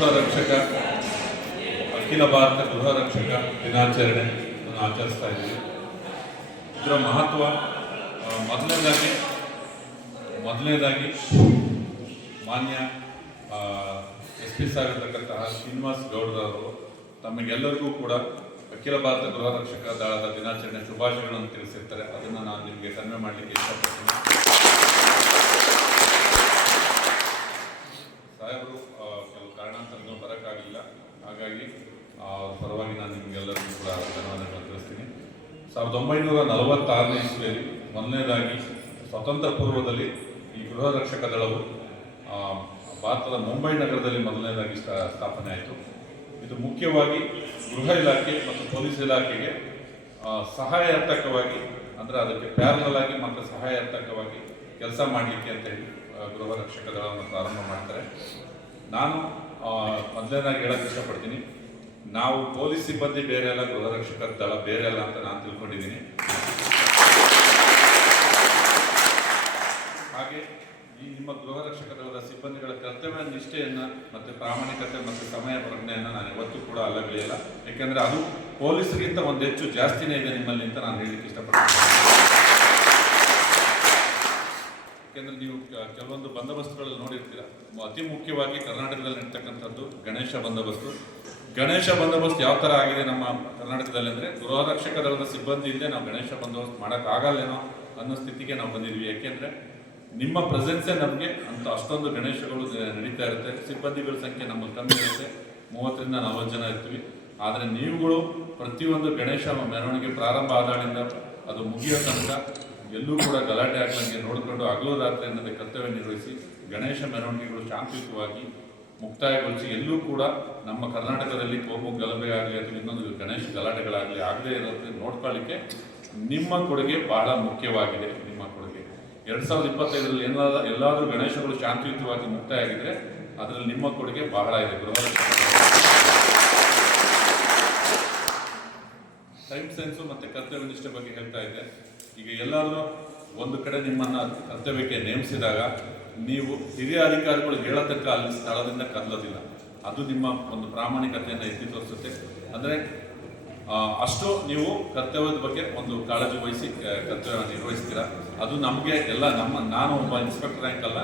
ಗೃಹರಕ್ಷಕ ಅಖಿಲ ಭಾರತ ಗೃಹರಕ್ಷಕ ದಿನಾಚರಣೆ ಆಚರಿಸ್ತಾ ಇದ್ದೀವಿ. ಇದರ ಮಹತ್ವ ಮೊದಲನೇದಾಗಿ ಮಾನ್ಯ SP ಆಗಿರ್ತಕ್ಕಂತಹ ಶ್ರೀನಿವಾಸ್ ಗೌಡರವರು ತಮಗೆಲ್ಲರಿಗೂ ಕೂಡ ಅಖಿಲ ಭಾರತ ಗೃಹರಕ್ಷಕ ದಳದ ದಿನಾಚರಣೆ ಶುಭಾಶಯಗಳನ್ನು ತಿಳಿಸಿರ್ತಾರೆ. ಅದನ್ನು ನಾನು ನಿಮಗೆ ಕನ್ವೆ ಮಾಡಲಿಕ್ಕೆ ಇಷ್ಟಪಡ್ತೀನಿ. ಸಾಹೇಬರು ಕೆಲವು ಕಾರಣಾಂತರಗಳು ಬರೋಕ್ಕಾಗಲಿಲ್ಲ, ಹಾಗಾಗಿ ಪರವಾಗಿ ನಾನು ನಿಮಗೆಲ್ಲರಿಗೂ ಕೂಡ ಧನ್ಯವಾದಗಳನ್ನು ತಿಳಿಸ್ತೀನಿ. 1946ನೇ ಇಸ್ವಿಯಲ್ಲಿ ಮೊದಲನೇದಾಗಿ ಸ್ವತಂತ್ರ ಪೂರ್ವದಲ್ಲಿ ಈ ಗೃಹರಕ್ಷಕ ದಳವು ಭಾರತದ ಮುಂಬೈ ನಗರದಲ್ಲಿ ಮೊದಲನೇದಾಗಿ ಸ್ಥಾಪನೆ ಆಯಿತು. ಇದು ಮುಖ್ಯವಾಗಿ ಗೃಹ ಇಲಾಖೆ ಮತ್ತು ಪೊಲೀಸ್ ಇಲಾಖೆಗೆ ಸಹಾಯಾರ್ಥಕವಾಗಿ, ಅಂದರೆ ಅದಕ್ಕೆ ಪ್ಯಾರಲಲ್ ಆಗಿ ಮತ್ತು ಸಹಾಯಾರ್ಥಕವಾಗಿ ಕೆಲಸ ಮಾಡಲಿಕ್ಕೆ ಅಂತ ಹೇಳಿ ಗೃಹರಕ್ಷಕ ದಳವನ್ನು ಪ್ರಾರಂಭ ಮಾಡ್ತಾರೆ. ನಾನು ಮೊದಲನೇದಾಗಿ ಹೇಳಕ್ಕೆ ಇಷ್ಟಪಡ್ತೀನಿ, ನಾವು ಪೊಲೀಸ್ ಸಿಬ್ಬಂದಿ ಬೇರೆ ಅಲ್ಲ, ಗೃಹರಕ್ಷಕ ದಳ ಬೇರೆ ಅಲ್ಲ ಅಂತ ನಾನು ತಿಳ್ಕೊಂಡಿದ್ದೀನಿ. ಹಾಗೆ ಈ ನಿಮ್ಮ ಗೃಹರಕ್ಷಕ ದಳದ ಸಿಬ್ಬಂದಿಗಳ ಕರ್ತವ್ಯ ನಿಷ್ಠೆಯನ್ನು ಮತ್ತು ಪ್ರಾಮಾಣಿಕತೆ ಮತ್ತು ಸಮಯ ಪ್ರಜ್ಞೆಯನ್ನು ನಾನು ಯಾವತ್ತೂ ಕೂಡ ಅಲ್ಲಗಳೆಯಲ್ಲ. ಯಾಕೆಂದರೆ ಅದು ಪೊಲೀಸರಿಗಿಂತ ಒಂದು ಹೆಚ್ಚು ಜಾಸ್ತಿನೇ ಇದೆ ನಿಮ್ಮಲ್ಲಿ ಅಂತ ನಾನು ಹೇಳಲಿಕ್ಕೆ ಇಷ್ಟಪಡ್ತೀನಿ. ಯಾಕೆಂದರೆ ನೀವು ಕೆಲವೊಂದು ಬಂದೋಬಸ್ತುಗಳಲ್ಲಿ ನೋಡಿರ್ತೀರ, ಅತಿ ಮುಖ್ಯವಾಗಿ ಕರ್ನಾಟಕದಲ್ಲಿ ನಡೀತಕ್ಕಂಥದ್ದು ಗಣೇಶ ಬಂದೋಬಸ್ತು. ಗಣೇಶ ಬಂದೋಬಸ್ತ್ ಯಾವ ಥರ ಆಗಿದೆ ನಮ್ಮ ಕರ್ನಾಟಕದಲ್ಲಿ ಅಂದರೆ, ಗೃಹರಕ್ಷಕ ದಳದ ಸಿಬ್ಬಂದಿ ಇಲ್ಲದೆ ನಾವು ಗಣೇಶ ಬಂದೋಬಸ್ತ್ ಮಾಡೋಕ್ಕಾಗಲ್ಲೇನೋ ಅನ್ನೋ ಸ್ಥಿತಿಗೆ ನಾವು ಬಂದಿದ್ವಿ. ಯಾಕೆಂದರೆ ನಿಮ್ಮ ಪ್ರೆಸೆನ್ಸೇ ನಮಗೆ ಅಂತ ಅಷ್ಟೊಂದು ಗಣೇಶಗಳು ನಡೀತಾ ಇರುತ್ತೆ. ಸಿಬ್ಬಂದಿಗಳ ಸಂಖ್ಯೆ ನಮ್ಮಲ್ಲಿ ಕಮ್ಮಿ ಇರುತ್ತೆ, 30ರಿಂದ 40 ಜನ ಇರ್ತೀವಿ. ಆದರೆ ನೀವುಗಳು ಪ್ರತಿಯೊಂದು ಗಣೇಶ ಮೆರವಣಿಗೆ ಪ್ರಾರಂಭ ಆದಾಗಿಂದ ಅದು ಮುಗಿಯೋ ತನಕ ಎಲ್ಲೂ ಕೂಡ ಗಲಾಟೆ ಆಗದಂಗೆ ನೋಡಿಕೊಂಡು ಹಗಲು ರಾತ್ರಿ ಅನ್ನೋದೇ ಕರ್ತವ್ಯ ನಿರ್ವಹಿಸಿ ಗಣೇಶ ಮೆರವಣಿಗೆಗಳು ಶಾಂತಿಯುತವಾಗಿ ಮುಕ್ತಾಯಗೊಳಿಸಿ ಎಲ್ಲೂ ಕೂಡ ನಮ್ಮ ಕರ್ನಾಟಕದಲ್ಲಿ ಕೋಮು ಗಲಭೆ ಆಗಲಿ ಅಥವಾ ಇನ್ನೊಂದು ಗಣೇಶ ಗಲಾಟೆಗಳಾಗಲಿ ಆಗದೇ ಇರೋದಕ್ಕೆ ನೋಡ್ಕೊಳ್ಳಿಕ್ಕೆ ನಿಮ್ಮ ಕೊಡುಗೆ ಬಹಳ ಮುಖ್ಯವಾಗಿದೆ. ನಿಮ್ಮ ಕೊಡುಗೆ 2025ರಲ್ಲಿ ಎಲ್ಲಾದರೂ ಗಣೇಶಗಳು ಶಾಂತಿಯುತವಾಗಿ ಮುಕ್ತಾಯ ಆಗಿದ್ರೆ ಅದರಲ್ಲಿ ನಿಮ್ಮ ಕೊಡುಗೆ ಬಹಳ ಇದೆ. ಟೈಮ್ ಸೆನ್ಸು ಮತ್ತು ಕರ್ತವ್ಯ ನಿಷ್ಠೆ ಬಗ್ಗೆ ಹೇಳ್ತಾ ಇದ್ದೆ. ಈಗ ಎಲ್ಲಾದರೂ ಒಂದು ಕಡೆ ನಿಮ್ಮನ್ನು ಕರ್ತವ್ಯಕ್ಕೆ ನೇಮಿಸಿದಾಗ ನೀವು ಹಿರಿಯ ಅಧಿಕಾರಿಗಳು ಹೇಳತಕ್ಕ ಅಲ್ಲಿ ಸ್ಥಳದಿಂದ ಕದಲೋದಿಲ್ಲ. ಅದು ನಿಮ್ಮ ಒಂದು ಪ್ರಾಮಾಣಿಕತೆಯನ್ನು ಎತ್ತಿ ತೋರಿಸುತ್ತೆ. ಅಂದರೆ ಅಷ್ಟು ನೀವು ಕರ್ತವ್ಯದ ಬಗ್ಗೆ ಒಂದು ಕಾಳಜಿ ವಹಿಸಿ ಕರ್ತವ್ಯ ನಿರ್ವಹಿಸ್ತೀರಾ. ಅದು ನಮಗೆ ಎಲ್ಲ ನಾನು ಒಬ್ಬ ಇನ್ಸ್ಪೆಕ್ಟರ್ ರ್ಯಾಂಕ್ ಅಲ್ಲ,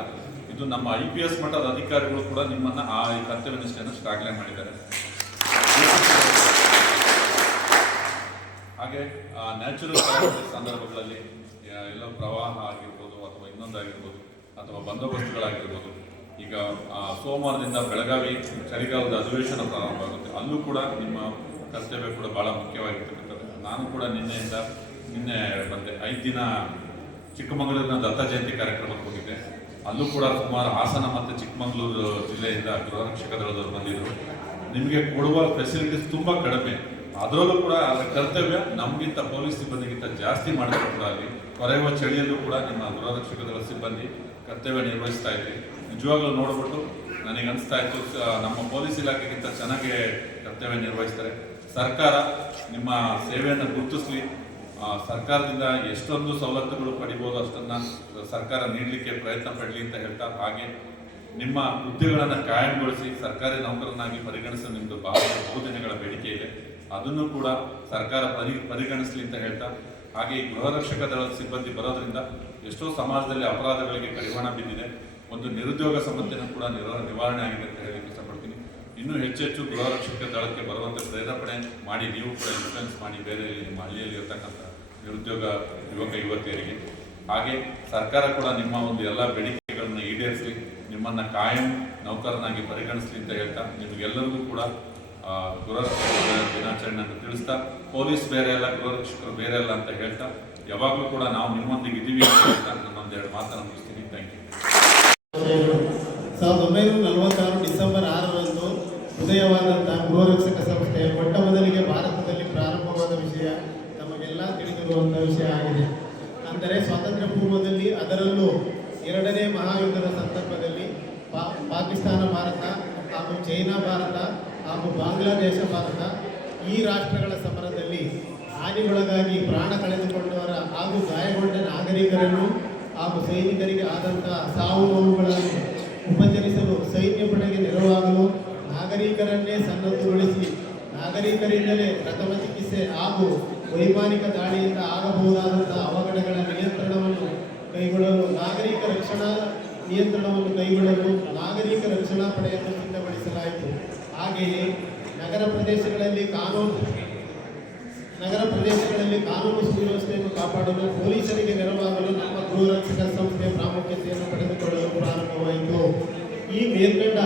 ಇದು ನಮ್ಮ IPS ಮಟ್ಟದ ಅಧಿಕಾರಿಗಳು ಕೂಡ ನಿಮ್ಮನ್ನು ಆ ಕರ್ತವ್ಯ ನಿಷ್ಠೆಯನ್ನು ಶ್ಲಾಘನೆ ಮಾಡಿದ್ದಾರೆ. ಹಾಗೆ ನ್ಯಾಚುರಲ್ ಸಂದರ್ಭಗಳಲ್ಲಿ ಎಲ್ಲೋ ಪ್ರವಾಹ ಆಗಿರ್ಬೋದು ಅಥವಾ ಇನ್ನೊಂದಾಗಿರ್ಬೋದು ಅಥವಾ ಬಂದೋಬಸ್ತುಗಳಾಗಿರ್ಬೋದು. ಈಗ ಸೋಮವಾರದಿಂದ ಬೆಳಗಾವಿ ಚಳಿಗಾಲದ ಅಧಿವೇಶನ ಪ್ರಾರಂಭ ಆಗುತ್ತೆ. ಅಲ್ಲೂ ಕೂಡ ನಿಮ್ಮ ಕರ್ತವ್ಯ ಕೂಡ ಭಾಳ ಮುಖ್ಯವಾಗಿರ್ತಕ್ಕಂಥದ್ದು. ನಾನು ಕೂಡ ನಿನ್ನೆ ಬಂದೆ. 5 ದಿನ ಚಿಕ್ಕಮಗಳೂರಿನ ದತ್ತ ಜಯಂತಿ ಕಾರ್ಯಕ್ರಮಕ್ಕೆ ಹೋಗಿದ್ದೆ. ಅಲ್ಲೂ ಕೂಡ ಸುಮಾರು ಹಾಸನ ಮತ್ತು ಚಿಕ್ಕಮಗಳೂರು ಜಿಲ್ಲೆಯಿಂದ ಗೃಹರಕ್ಷಕ ದಳದವರು ಬಂದಿದ್ದರು. ನಿಮಗೆ ಕೊಡುವ ಫೆಸಿಲಿಟೀಸ್ ತುಂಬ ಕಡಿಮೆ, ಅದರಲ್ಲೂ ಕೂಡ ಅದರ ಕರ್ತವ್ಯ ನಮಗಿಂತ ಪೊಲೀಸ್ ಸಿಬ್ಬಂದಿಗಿಂತ ಜಾಸ್ತಿ ಮಾಡಿದ್ರು ಕೂಡ ಅಲ್ಲಿ ಕೊರೆಯುವ ಚಳಿಯಲ್ಲೂ ಕೂಡ ನಿಮ್ಮ ಗೃಹರಕ್ಷಕ ದಳದ ಸಿಬ್ಬಂದಿ ಕರ್ತವ್ಯ ನಿರ್ವಹಿಸ್ತಾ ಇದ್ದೀವಿ. ನಿಜವಾಗ್ಲೂ ನೋಡ್ಬಿಟ್ಟು ನನಗೆ ಅನಿಸ್ತಾ ಇತ್ತು, ನಮ್ಮ ಪೊಲೀಸ್ ಇಲಾಖೆಗಿಂತ ಚೆನ್ನಾಗಿ ಕರ್ತವ್ಯ ನಿರ್ವಹಿಸ್ತಾರೆ. ಸರ್ಕಾರ ನಿಮ್ಮ ಸೇವೆಯನ್ನು ಗುರುತಿಸಲಿ, ಸರ್ಕಾರದಿಂದ ಎಷ್ಟೊಂದು ಸವಲತ್ತುಗಳು ಪಡಿಬೋದು ಅಷ್ಟನ್ನು ಸರ್ಕಾರ ನೀಡಲಿಕ್ಕೆ ಪ್ರಯತ್ನ ಪಡಲಿ ಅಂತ ಹೇಳ್ತಾ, ಹಾಗೆ ನಿಮ್ಮ ಹುದ್ದೆಗಳನ್ನು ಕಾಯಂಗೊಳಿಸಿ ಸರ್ಕಾರಿ ನೌಕರನಾಗಿ ಪರಿಗಣಿಸೋ ನಿಮ್ಮದು ಬಹುದಿನಗಳ ಬೇಡಿಕೆ ಇದೆ, ಅದನ್ನು ಕೂಡ ಸರ್ಕಾರ ಪರಿಗಣಿಸಲಿ ಅಂತ ಹೇಳ್ತಾ, ಹಾಗೆ ಈ ಗೃಹರಕ್ಷಕ ದಳದ ಸಿಬ್ಬಂದಿ ಬರೋದ್ರಿಂದ ಎಷ್ಟೋ ಸಮಾಜದಲ್ಲಿ ಅಪರಾಧಗಳಿಗೆ ಕಡಿವಾಣ ಬಿದ್ದಿದೆ, ಒಂದು ನಿರುದ್ಯೋಗ ಸಮಸ್ಯೆನೂ ಕೂಡ ನಿವಾರಣೆ ಆಗಿದೆ ಅಂತ ಹೇಳಲಿಕ್ಕೆ ಇಷ್ಟಪಡ್ತೀನಿ. ಇನ್ನೂ ಹೆಚ್ಚೆಚ್ಚು ಗೃಹರಕ್ಷಕ ದಳಕ್ಕೆ ಬರುವಂತೆ ಪ್ರೇರೇಪಣೆ ಮಾಡಿ, ನೀವು ಕೂಡ ಇನ್ಫ್ಲುಯೆನ್ಸ್ ಮಾಡಿ ಬೇರೆ ನಿಮ್ಮ ಹಳ್ಳಿಯಲ್ಲಿ ಇರ್ತಕ್ಕಂಥ ನಿರುದ್ಯೋಗ ಯುವಕ ಯುವತಿಯರಿಗೆ. ಹಾಗೆ ಸರ್ಕಾರ ಕೂಡ ನಿಮ್ಮ ಒಂದು ಎಲ್ಲ ಬೇಡಿಕೆಗಳನ್ನು ಈಡೇರಿಸಲಿ, ನಿಮ್ಮನ್ನು ಕಾಯಂ ನೌಕರನಾಗಿ ಪರಿಗಣಿಸಲಿ ಅಂತ ಹೇಳ್ತಾ, ನಿಮಗೆಲ್ಲರಿಗೂ ಕೂಡ ಗೃಹರಕ್ಷಕ ದಿನಾಚರಣೆಯನ್ನು ತಿಳಿಸ್ತಾ, ಪೊಲೀಸ್ ಬೇರೆ ಅಲ್ಲ, ಗೃಹರಕ್ಷಕರು ಬೇರೆ ಅಲ್ಲ ಅಂತ ಹೇಳ್ತಾ, ಯಾವಾಗಲೂ ಕೂಡ ನಾವು ನಿಮ್ಮೊಂದಿಗೆ ಇದ್ದೀವಿ ಅಂತ ಹೇಳ್ತಾ ನನ್ನೊಂದೆರಡು ಮಾತನ್ನು ಮುಗಿಸ್ತೀನಿ. Thank you. 1946 ಡಿಸೆಂಬರ್ 6ರಂದು ಉದಯವಾದಂತಹ ಗೃಹರಕ್ಷಕ ಸಂಸ್ಥೆ ಮೊಟ್ಟ ಮೊದಲಿಗೆ ಭಾರತದಲ್ಲಿ ಪ್ರಾರಂಭವಾದ ವಿಷಯ ನಮಗೆಲ್ಲ ತಿಳಿದಿರುವಂತಹ ವಿಷಯ ಆಗಿದೆ. ಅಂದರೆ ಸ್ವಾತಂತ್ರ್ಯ ಪೂರ್ವದಲ್ಲಿ, ಅದರಲ್ಲೂ 2ನೇ ಮಹಾಯುದ್ಧದ ಸಂದರ್ಭದಲ್ಲಿ ಪಾಕಿಸ್ತಾನ ಭಾರತ ಹಾಗೂ ಚೈನಾ ಭಾರತ ಹಾಗೂ ಬಾಂಗ್ಲಾದೇಶ ಭಾರತ ಈ ರಾಷ್ಟ್ರಗಳ ಸಮರದಲ್ಲಿ ಹಾನಿಗೊಳಗಾಗಿ ಪ್ರಾಣ ಕಳೆದುಕೊಂಡವರ ಹಾಗೂ ಗಾಯಗೊಂಡ ನಾಗರಿಕರನ್ನು ಹಾಗೂ ಸೈನಿಕರಿಗೆ ಆದಂತಹ ಸಾವು ನೋವುಗಳನ್ನು ಉಪಚರಿಸಲು ಸೈನ್ಯ ಪಡೆಗೆ ನೆರವಾಗಲು ನಾಗರಿಕರನ್ನೇ ಸನ್ನದ್ಧಗೊಳಿಸಿ ನಾಗರಿಕರಿಂದಲೇ ಪ್ರಥಮ ಚಿಕಿತ್ಸೆ ಹಾಗೂ ವೈಮಾನಿಕ ದಾಳಿಯಿಂದ ಆಗಬಹುದಾದಂತಹ ಅವಘಡಗಳ ನಿಯಂತ್ರಣವನ್ನು ಕೈಗೊಳ್ಳಲು ನಾಗರಿಕ ರಕ್ಷಣಾ ಪಡೆಯನ್ನು ಸಿದ್ಧಪಡಿಸಲಾಯಿತು. ಹಾಗೆಯೇ ನಗರ ಪ್ರದೇಶಗಳಲ್ಲಿ ಕಾನೂನು ಸುವ್ಯವಸ್ಥೆಯನ್ನು ಕಾಪಾಡಲು ಪೊಲೀಸರಿಗೆ ನೆರವಾಗಲು ನಮ್ಮ ಗೃಹರಕ್ಷಕ ಸಂಸ್ಥೆ ಪ್ರಾಮುಖ್ಯತೆಯನ್ನು ಪಡೆದುಕೊಳ್ಳಲು ಪ್ರಾರಂಭವಾಯಿತು. ಈ ಮೇಲ್ಕಂಡ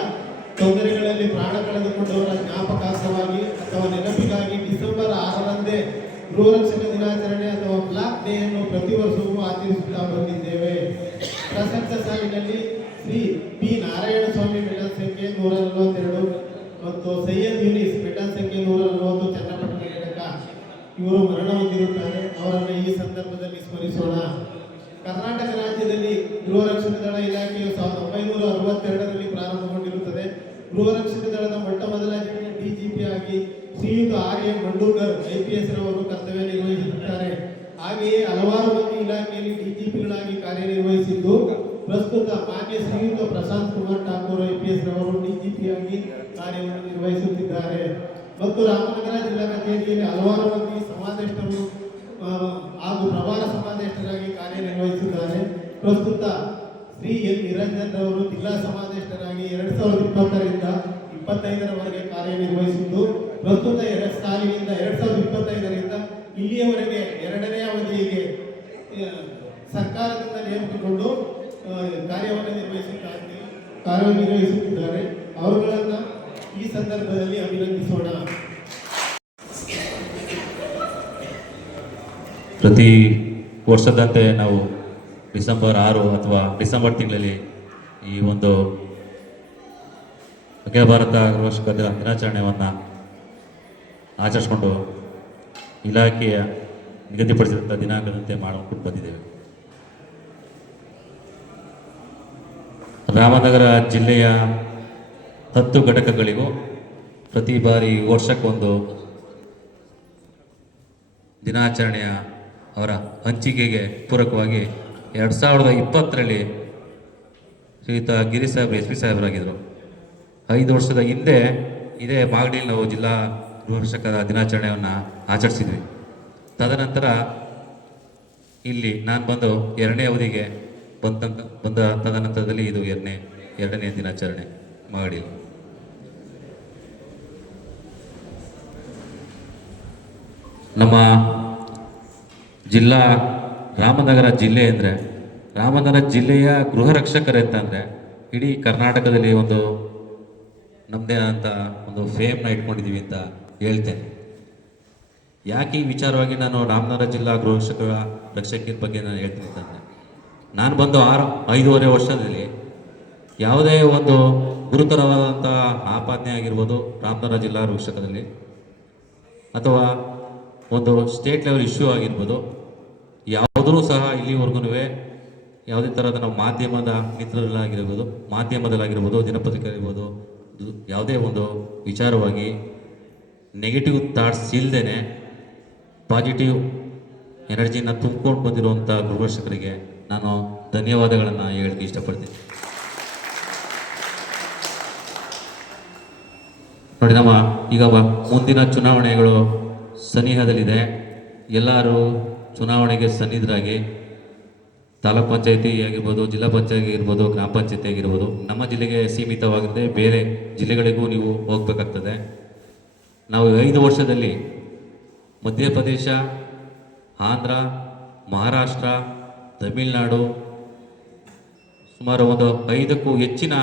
ತೊಂದರೆಗಳಲ್ಲಿ ಪ್ರಾಣ ಕಳೆದುಕೊಂಡವರ ಜ್ಞಾಪಕಾರ್ಥವಾಗಿ ಅಥವಾ ನೆನಪಿಗಾಗಿ ಡಿಸೆಂಬರ್ 6ರಂದೇ ಗೃಹರಕ್ಷಕ ದಿನಾಚರಣೆ ಅಥವಾ ಬ್ಲಾಕ್ ಡೇ ಅನ್ನು ಪ್ರತಿ ವರ್ಷವೂ ಆಚರಿಸುತ್ತಾ ಬಂದಿದ್ದೇವೆ. ಪ್ರಸಕ್ತ ಸಾಲಿನಲ್ಲಿ ಶ್ರೀ ಪಿ ನಾರಾಯಣ ಸ್ವಾಮಿ ಮೆಡಲ್ ಸಂಖ್ಯೆ 142 ಮತ್ತು ಸೈಯದ್ ಯೂನಿಸ್ ಮೆಡಲ್ ಸಂಖ್ಯೆ 140 ಚನ್ನಪಟ್ಟಣ ಘಟಕ ಇವರು ಮರಣ ಹೊಂದಿರುತ್ತಾರೆ. ಅವರನ್ನು ಈ ಸಂದರ್ಭದಲ್ಲಿ ಸ್ಮರಿಸೋಣ. ಕರ್ನಾಟಕ ರಾಜ್ಯದಲ್ಲಿ ಗೃಹರಕ್ಷಕ ದಳ ಇಲಾಖೆಯು 1962ರಲ್ಲಿ ಪ್ರಾರಂಭಗೊಂಡಿರುತ್ತದೆ. ಗೃಹರಕ್ಷಕ ದಳದ ಮೊಟ್ಟ ಮೊದಲ ಡಿಜಿಪಿ ಆಗಿ ಶ್ರೀಯುತ ಆರ್.ಎಂ. ಮಂಡೂಕರ್ IPS ರವರು ಕರ್ತವ್ಯ ನಿರ್ವಹಿಸುತ್ತಾರೆ. ಹಾಗೆಯೇ ಹಲವಾರು ಮಂದಿ ಇಲಾಖೆಯಲ್ಲಿ ಡಿಜಿಪಿಗಳಾಗಿ ಕಾರ್ಯನಿರ್ವಹಿಸಿದ್ದು ಪ್ರಸ್ತುತ ಮಾನ್ಯ ಶ್ರೀಯುತ ಪ್ರಶಾಂತ್ ಕುಮಾರ್ ಠಾಕೂರ್ IPS ರವರು ಡಿಜಿಪಿ ಆಗಿ ಕಾರ್ಯವನ್ನು ನಿರ್ವಹಿಸುತ್ತಿದ್ದಾರೆ. ಮತ್ತು ರಾಮನಗರ ಜಿಲ್ಲಾ ಕಚೇರಿಯಲ್ಲಿ ಹಲವಾರು ಮಂದಿ ಸಮಾದೇಷ್ಟರು ಹಾಗೂ ಪ್ರಭಾರ ಸಮಾದೇಷ್ಟರಾಗಿ ಕಾರ್ಯನಿರ್ವಹಿಸಿದ್ದಾರೆ. ಪ್ರಸ್ತುತ ಶ್ರೀ ಎಲ್ ನಿರಂಜನ್ ರವರು ಜಿಲ್ಲಾ ಸಮಾದೇಷ್ಟರಾಗಿ 2020ರಿಂದ 25ರವರೆಗೆ ಕಾರ್ಯನಿರ್ವಹಿಸಿದ್ದು ಪ್ರಸ್ತುತ 2025ರಿಂದ ಇಲ್ಲಿಯವರೆಗೆ 2ನೇ ಅವಧಿಗೆ ಸರ್ಕಾರದಿಂದ ನೇಮಕಗೊಂಡು ಕಾರ್ಯನಿರ್ವಹಿಸುತ್ತಿದ್ದಾರೆ. ಅವರುಗಳನ್ನು ಈ ಸಂದರ್ಭದಲ್ಲಿ ಅಭಿನಂದಿಸೋಣ. ಪ್ರತಿ ವರ್ಷದಂತೆ ನಾವು ಡಿಸೆಂಬರ್ 6 ಅಥವಾ ಡಿಸೆಂಬರ್ ತಿಂಗಳಲ್ಲಿ ಈ ಒಂದು ಅಖಿಲ ಭಾರತ ಗೃಹರಕ್ಷಕ ದಿನಾಚರಣೆಯನ್ನು ಆಚರಿಸಿಕೊಂಡು ಇಲಾಖೆಯ ನಿಗದಿಪಡಿಸಿದಂಥ ದಿನಾಂಕದಂತೆ ಮಾಡಿಕೊಂಡು ಬಂದಿದ್ದೇವೆ. ರಾಮನಗರ ಜಿಲ್ಲೆಯ 10 ಘಟಕಗಳಿಗೂ ಪ್ರತಿ ಬಾರಿ ವರ್ಷಕ್ಕೊಂದು ದಿನಾಚರಣೆಯ ಅವರ ಹಂಚಿಕೆಗೆ ಪೂರಕವಾಗಿ 2020ರಲ್ಲಿ ಶ್ರೀಯುತ ಗಿರಿ ಸಾಹೇಬ್ SP ಸಾಹೇಬರಾಗಿದ್ದರು. 5 ವರ್ಷದ ಹಿಂದೆ ಇದೇ ಮಾಗಡಿಯಲ್ಲಿ ನಾವು ಜಿಲ್ಲಾ ಗೃಹರಕ್ಷಕರ ದಿನಾಚರಣೆಯನ್ನು ಆಚರಿಸಿದ್ವಿ. ತದನಂತರ ಇಲ್ಲಿ ನಾನು ಬಂದು 2ನೇ ಅವಧಿಗೆ ಬಂದ ತದನಂತರದಲ್ಲಿ ಇದು ಎರಡನೇ ದಿನಾಚರಣೆ ಮಾಗಡಿಯಲ್ಲಿ. ನಮ್ಮ ಜಿಲ್ಲಾ ರಾಮನಗರ ಜಿಲ್ಲೆ ಅಂದರೆ ರಾಮನಗರ ಜಿಲ್ಲೆಯ ಗೃಹರಕ್ಷಕರಂತಂದರೆ ಇಡೀ ಕರ್ನಾಟಕದಲ್ಲಿ ಒಂದು ನಮ್ಮದೇ ಆದಂಥ ಒಂದು ಫೇಮ್ನ ಇಟ್ಕೊಂಡಿದ್ದೀವಿ ಅಂತ ಹೇಳ್ತೇನೆ. ಯಾಕೆ ಈ ವಿಚಾರವಾಗಿ ನಾನು ರಾಮನಗರ ಜಿಲ್ಲಾ ರಕ್ಷಕರ ಬಗ್ಗೆ ನಾನು ಹೇಳ್ತೀನಿ ಅಂತಂದರೆ, ನಾನು ಬಂದು 5.5 ವರ್ಷದಲ್ಲಿ ಯಾವುದೇ ಒಂದು ಗುರುತರವಾದಂಥ ಆಪಾದನೆ ಆಗಿರ್ಬೋದು ರಾಮನಗರ ಜಿಲ್ಲಾ ರಕ್ಷಕದಲ್ಲಿ ಅಥವಾ ಒಂದು ಸ್ಟೇಟ್ ಲೆವೆಲ್ ಇಶ್ಯೂ ಆಗಿರ್ಬೋದು, ಯಾವುದೂ ಸಹ ಇಲ್ಲಿವರೆಗೂ ಯಾವುದೇ ಥರದ ನಾವು ಮಾಧ್ಯಮದಲ್ಲಾಗಿರ್ಬೋದು ದಿನಪತ್ರಿಕೆ ಆಗಿರ್ಬೋದು ಯಾವುದೇ ಒಂದು ವಿಚಾರವಾಗಿ ನೆಗೆಟಿವ್ ಥಾಟ್ಸ್ ಇಲ್ಲದೇ ಪಾಸಿಟಿವ್ ಎನರ್ಜಿನ ತುಂಬಿಕೊಂಡು ಬಂದಿರುವಂಥ ಗೃಹರಕ್ಷಕರಿಗೆ ನಾನು ಧನ್ಯವಾದಗಳನ್ನು ಹೇಳಕ್ಕೆ ಇಷ್ಟಪಡ್ತೀನಿ. ನೋಡಿ, ಈಗ ಮುಂದಿನ ಚುನಾವಣೆಗಳು ಸನಿಹದಲ್ಲಿದೆ. ಎಲ್ಲರೂ ಚುನಾವಣೆಗೆ ಸನ್ನಿಧರಾಗಿ ತಾಲೂಕ್ ಪಂಚಾಯತಿ ಆಗಿರ್ಬೋದು, ಜಿಲ್ಲಾ ಪಂಚಾಯತಿ ಆಗಿರ್ಬೋದು, ಗ್ರಾಮ ಪಂಚಾಯತಿ ಆಗಿರ್ಬೋದು, ನಮ್ಮ ಜಿಲ್ಲೆಗೆ ಸೀಮಿತವಾಗದೆ ಬೇರೆ ಜಿಲ್ಲೆಗಳಿಗೂ ನೀವು ಹೋಗಬೇಕಾಗ್ತದೆ. ನಾವು 5 ವರ್ಷದಲ್ಲಿ ಮಧ್ಯಪ್ರದೇಶ, ಆಂಧ್ರ, ಮಹಾರಾಷ್ಟ್ರ, ತಮಿಳುನಾಡು ಸುಮಾರು ಒಂದು 5ಕ್ಕೂ ಹೆಚ್ಚಿನ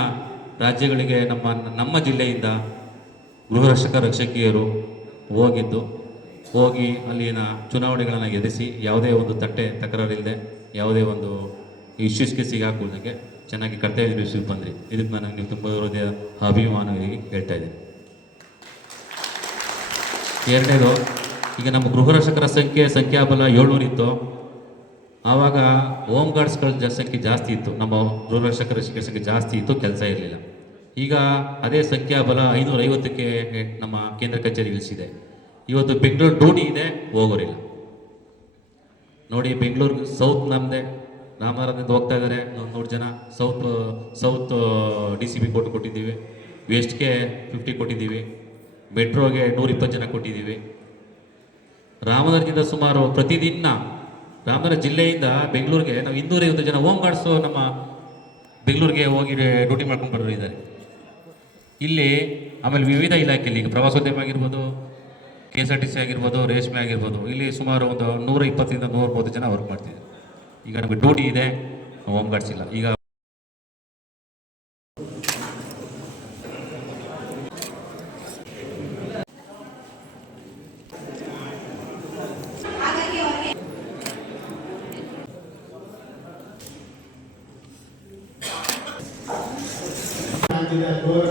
ರಾಜ್ಯಗಳಿಗೆ ನಮ್ಮ ಜಿಲ್ಲೆಯಿಂದ ರಕ್ಷಕಿಯರು ಹೋಗಿ ಅಲ್ಲಿನ ಚುನಾವಣೆಗಳನ್ನು ಎದುರಿಸಿ ಯಾವುದೇ ಒಂದು ತಕರಾರಿಲ್ಲದೆ ಯಾವುದೇ ಒಂದು ಇಶ್ಯೂಸ್ಗೆ ಸಿಗಾಕೊಳ್ಳೋದಕ್ಕೆ ಚೆನ್ನಾಗಿ ಕರ್ತವ್ಯ ನಿರ್ವಹಿಸಿ ಬಂದ್ರಿ. ಇದಕ್ಕೆ ನಾನು ನೀವು ತುಂಬ ಹೃದಯ ಅಭಿಮಾನವಾಗಿ ಹೇಳ್ತಾ ಇದ್ದೀನಿ. ಎರಡನೇದು, ಈಗ ನಮ್ಮ ಗೃಹರಕ್ಷಕರ ಸಂಖ್ಯಾಬಲ 700 ಇತ್ತು. ಆವಾಗ ಹೋಮ್ ಗಾರ್ಡ್ಸ್ಗಳ ಸಂಖ್ಯೆ ಜಾಸ್ತಿ ಇತ್ತು, ನಮ್ಮ ಗೃಹರಕ್ಷಕರ ಸಂಖ್ಯೆ ಜಾಸ್ತಿ ಇತ್ತು, ಕೆಲಸ ಇರಲಿಲ್ಲ. ಈಗ ಅದೇ ಸಂಖ್ಯಾಬಲ 550ಕ್ಕೆ ನಮ್ಮ ಕೇಂದ್ರ ಕಚೇರಿ ಇಳಿಸಿದೆ. ಇವತ್ತು ಬೆಂಗಳೂರು ಡ್ಯೂಟಿ ಇದೆ, ಹೋಗೋರಿಲ್ಲ. ನೋಡಿ, ಬೆಂಗಳೂರು ಸೌತ್ ನಮ್ಮದೇ ರಾಮನಗರದಿಂದ ಹೋಗ್ತಾ ಇದ್ದಾರೆ 100 ಜನ. ಸೌತ್ DCP ಕೊಟ್ಟಿದ್ದೀವಿ. ವೆಸ್ಟ್ಗೆ 50 ಕೊಟ್ಟಿದ್ದೀವಿ, ಮೆಟ್ರೋಗೆ 120 ಜನ ಕೊಟ್ಟಿದ್ದೀವಿ. ರಾಮನಗರದಿಂದ ಸುಮಾರು ಪ್ರತಿದಿನ ರಾಮನಗರ ಜಿಲ್ಲೆಯಿಂದ ಬೆಂಗಳೂರಿಗೆ ನಾವು 250 ಜನ ಹೋಮ್ ಗಾರ್ಡ್ಸು ನಮ್ಮ ಬೆಂಗಳೂರಿಗೆ ಹೋಗಿ ಡ್ಯೂಟಿ ಮಾಡ್ಕೊಂಡು ಬರೋರು ಇದ್ದಾರೆ ಇಲ್ಲಿ. ಆಮೇಲೆ ವಿವಿಧ ಇಲಾಖೆಯಲ್ಲಿ ಈಗ ಪ್ರವಾಸೋದ್ಯಮ ಆಗಿರ್ಬೋದು, KSRTC ಆಗಿರ್ಬೋದು, ರೇಷ್ಮೆ ಆಗಿರ್ಬೋದು, ಇಲ್ಲಿ ಸುಮಾರು ಒಂದು 120 ಇಂದ 130 ಜನ ವರ್ಕ್ ಮಾಡ್ತಿದ್ದಾರೆ. ಈಗ ನಮಗೆ ಡ್ಯೂಟಿ ಇದೆ, ಹೋಮ್ ಗಾರ್ಡ್ಸ್ ಇಲ್ಲ. ಈಗ ರಾಜ್ಯದ ಗೃಹ